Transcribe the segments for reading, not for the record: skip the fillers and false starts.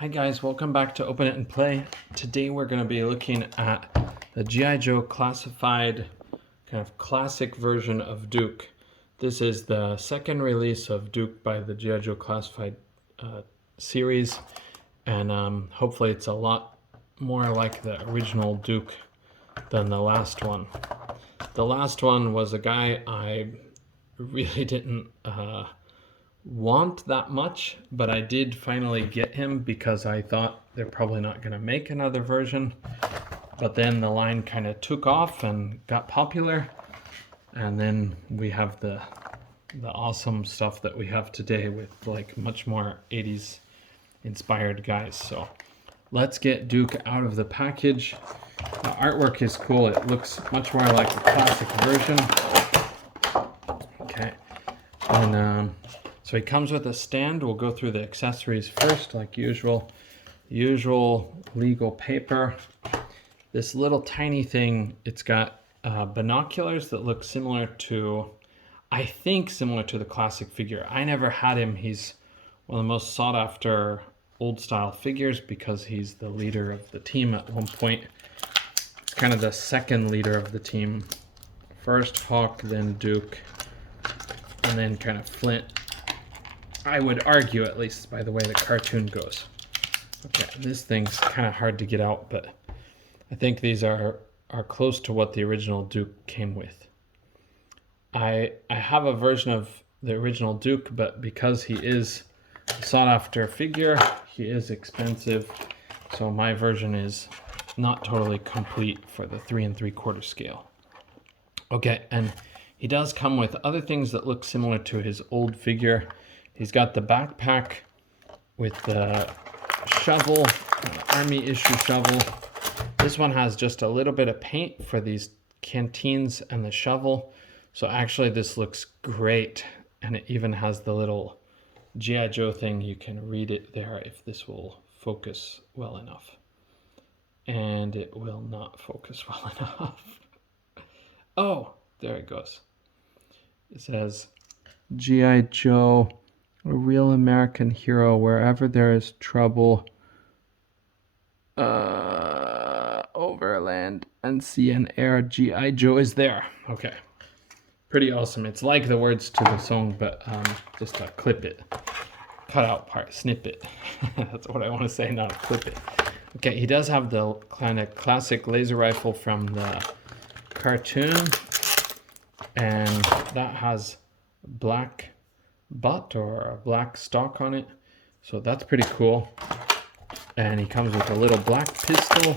Hi guys, welcome back to Open It and Play. Today we're going to be looking at the G.I. Joe classified kind of classic version of Duke. This is the second release of Duke by the G.I. Joe classified series, and hopefully it's a lot more like the original Duke than the last one. The last one was a guy I really didn't want that much, but I did finally get him because I thought they're probably not going to make another version. But then the line kind of took off and got popular, and then we have the awesome stuff that we have today with like much more 80s inspired guys. So let's get Duke out of the package. The artwork is cool. It looks much more like the classic version. Okay, and so he comes with a stand. We'll go through the accessories first, like usual. Usual legal paper. This little tiny thing, it's got binoculars that look similar to, I think similar to the classic figure. I never had him. He's one of the most sought after old style figures because he's the leader of the team at one point. It's kind of the second leader of the team. First Hawk, then Duke, and then kind of Flint. I would argue, at least by the way the cartoon goes. Okay, this thing's kind of hard to get out, but I think these are close to what the original Duke came with. I have a version of the original Duke, but because he is a sought-after figure, he is expensive, so my version is not totally complete for the 3 3/4 scale. Okay, and he does come with other things that look similar to his old figure. He's got the backpack with the shovel, army issue shovel. This one has just a little bit of paint for these canteens and the shovel. So actually this looks great. And it even has the little G.I. Joe thing. You can read it there if this will focus well enough. And it will not focus well enough. Oh, there it goes. It says G.I. Joe, a real American hero. Wherever there is trouble, overland and sea and air, G.I. Joe is there. Okay, pretty awesome. It's like the words to the song, but just a clip it, cut out part, snip it. That's what I want to say, not a clip it. Okay, he does have the kind of classic laser rifle from the cartoon, and that has black butt or a black stock on it, so that's pretty cool. And he comes with a little black pistol.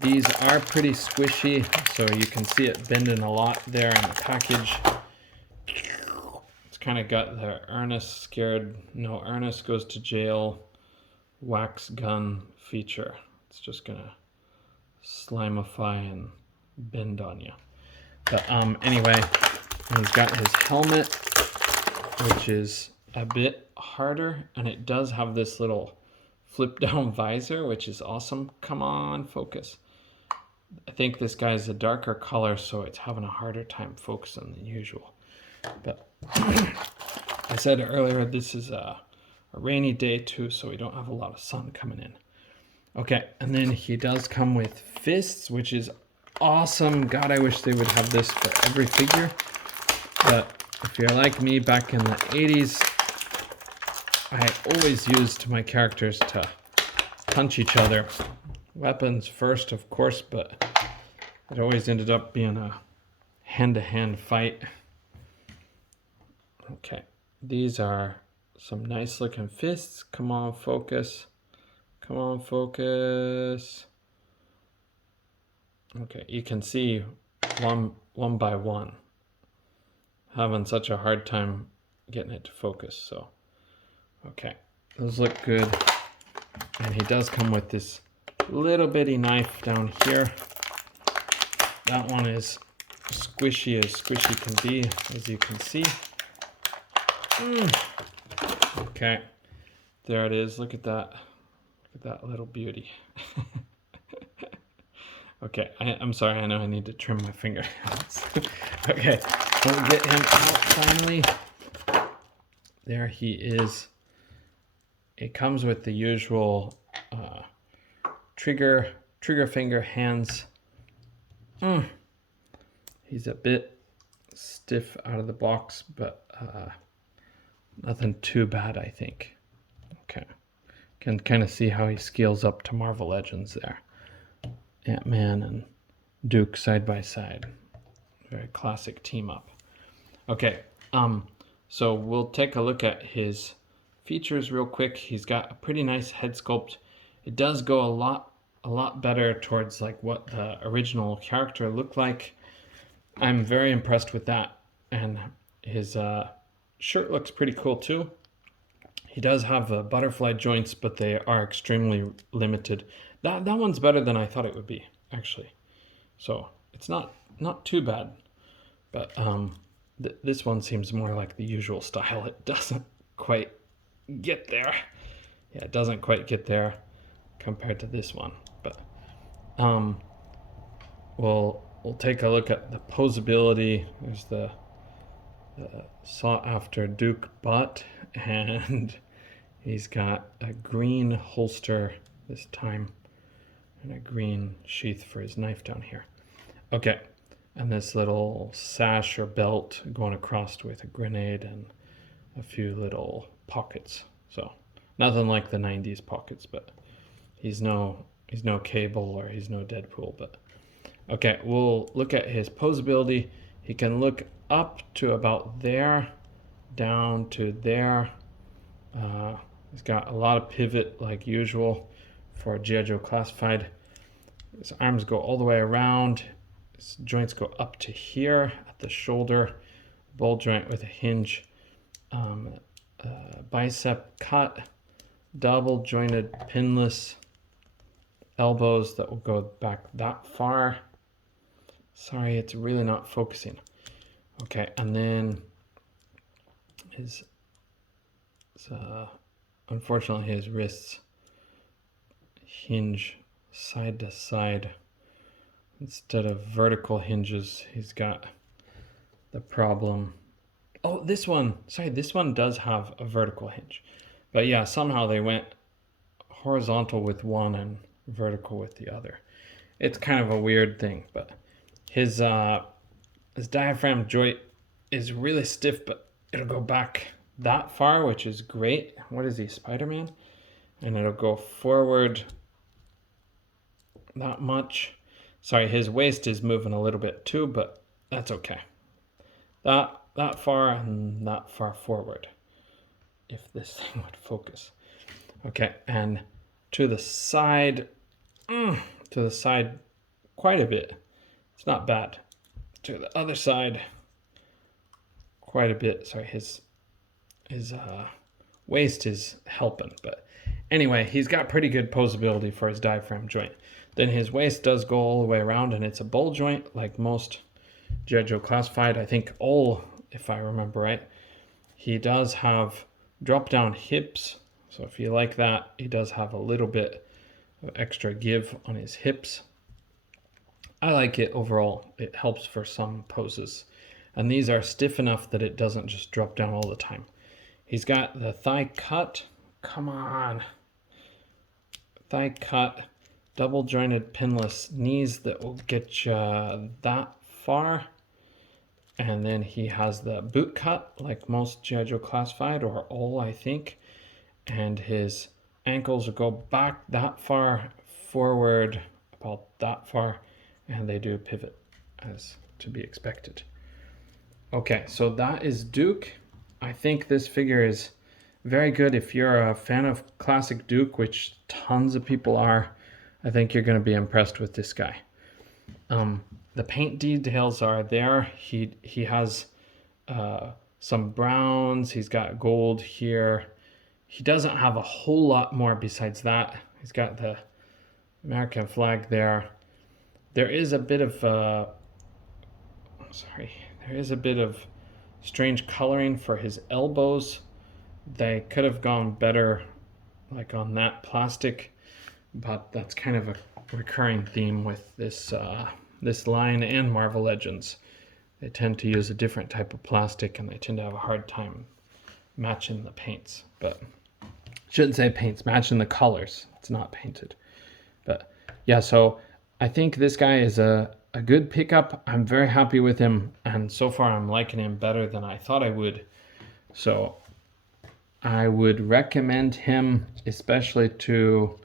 These are pretty squishy, so you can see it bending a lot there in the package. It's kind of got the Ernest scared, no Ernest goes to jail wax gun feature. It's just gonna slimify and bend on you. But anyway, he's got his helmet, which is a bit harder, and it does have this little flip down visor, which is awesome. Come on, focus. I think this guy's a darker color, so it's having a harder time focusing than usual. But I said earlier, this is a rainy day too, so we don't have a lot of sun coming in. Okay, and then he does come with fists, which is awesome. God, I wish they would have this for every figure. But if you're like me back in the 80s, I always used my characters to punch each other. Weapons first, of course, but it always ended up being a hand-to-hand fight. Okay, these are some nice looking fists. Come on, focus. Come on, focus. Okay, you can see one by one. Having such a hard time getting it to focus, so. Okay, those look good. And he does come with this little bitty knife down here. That one is squishy as squishy can be, as you can see. Okay, there it is. Look at that. Look at that little beauty. Okay, I'm sorry, I know I need to trim my fingernails. Okay, we'll get him out finally. There he is. it comes with the usual trigger finger hands. He's a bit stiff out of the box, but nothing too bad, I think. Okay, can kind of see how he scales up to Marvel Legends there. Ant-Man and Duke side by side. Very classic team up. Okay, so we'll take a look at his features real quick. He's got a pretty nice head sculpt. It does go a lot better towards like what the original character looked like. I'm very impressed with that, and his shirt looks pretty cool too. He does have butterfly joints, but they are extremely limited. That one's better than I thought it would be, actually. So it's not too bad, but this one seems more like the usual style. It doesn't quite get there. Yeah, it doesn't quite get there compared to this one. But we'll take a look at the posability. There's the sought after Duke butt, and he's got a green holster this time and a green sheath for his knife down here. Okay, and this little sash or belt going across with a grenade and a few little pockets. So nothing like the 90s pockets, but he's no Cable or he's no Deadpool. But okay, we'll look at his posability. He can look up to about there, down to there. He's got a lot of pivot like usual for G.I. Joe Classified. His arms go all the way around. His joints go up to here at the shoulder. Ball joint with a hinge. Bicep cut. Double jointed pinless elbows that will go back that far. Sorry, it's really not focusing. Okay, and then unfortunately his wrists hinge side to side instead of vertical hinges. He's got the problem. Oh, this one does have a vertical hinge, but yeah, somehow they went horizontal with one and vertical with the other. It's kind of a weird thing, but his diaphragm joint is really stiff, but it'll go back that far, which is great. What is he, Spider-Man? And it'll go forward that much. Sorry, his waist is moving a little bit too, but that's okay. That far and that far forward, if this thing would focus. Okay, and to the side quite a bit. It's not bad. To the other side, quite a bit. Sorry, his waist is helping, but anyway, he's got pretty good posability for his diaphragm joint. Then his waist does go all the way around, and it's a ball joint like most G.I. Joe Classified. I think all, if I remember right. He does have drop down hips, so if you like that, he does have a little bit of extra give on his hips. I like it overall. It helps for some poses. And these are stiff enough that it doesn't just drop down all the time. He's got the thigh cut. Come on. Thigh cut. Double jointed pinless knees that will get you that far. And then he has the boot cut like most G.I. Joe Classified, or all, I think. And his ankles will go back that far, forward about that far. And they do pivot as to be expected. Okay, so that is Duke. I think this figure is very good. If you're a fan of classic Duke, which tons of people are, I think you're going to be impressed with this guy. The paint details are there. He has some browns. He's got gold here. He doesn't have a whole lot more besides that. He's got the American flag there. There is a bit of strange coloring for his elbows. They could have gone better like on that plastic, but that's kind of a recurring theme with this line and Marvel Legends. They tend to use a different type of plastic, and they tend to have a hard time matching the paints. But Shouldn't say paints, matching the colors. It's not painted. But yeah, so I think this guy is a good pickup. I'm very happy with him, and so far I'm liking him better than I thought I would. So I would recommend him, especially to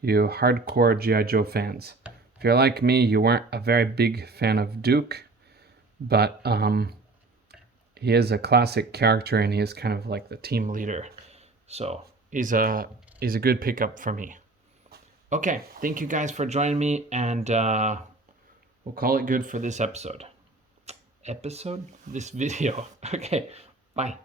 you hardcore G.I. Joe fans. If you're like me, you weren't a very big fan of Duke, but he is a classic character and he is kind of like the team leader. So he's a good pickup for me. Okay, thank you guys for joining me, and we'll call it good for this episode. This video. Okay, bye.